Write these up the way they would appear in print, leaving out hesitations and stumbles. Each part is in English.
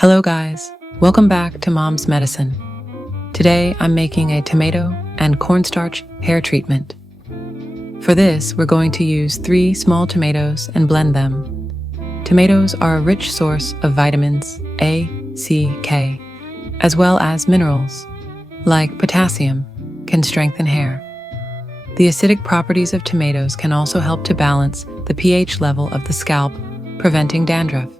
Hello guys, welcome back to Mom's Medicine. Today I'm making a tomato and cornstarch hair treatment. For this, we're going to use 3 small tomatoes and blend them. Tomatoes are a rich source of vitamins A, C, K, as well as minerals, like potassium, can strengthen hair. The acidic properties of tomatoes can also help to balance the pH level of the scalp, preventing dandruff.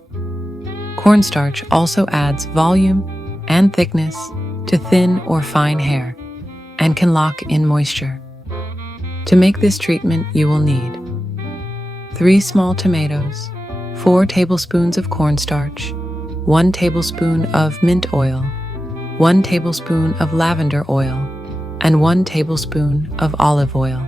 Cornstarch also adds volume and thickness to thin or fine hair and can lock in moisture. To make this treatment, you will need 3 small tomatoes, 4 tablespoons of cornstarch, 1 tablespoon of mint oil, 1 tablespoon of lavender oil, and 1 tablespoon of olive oil.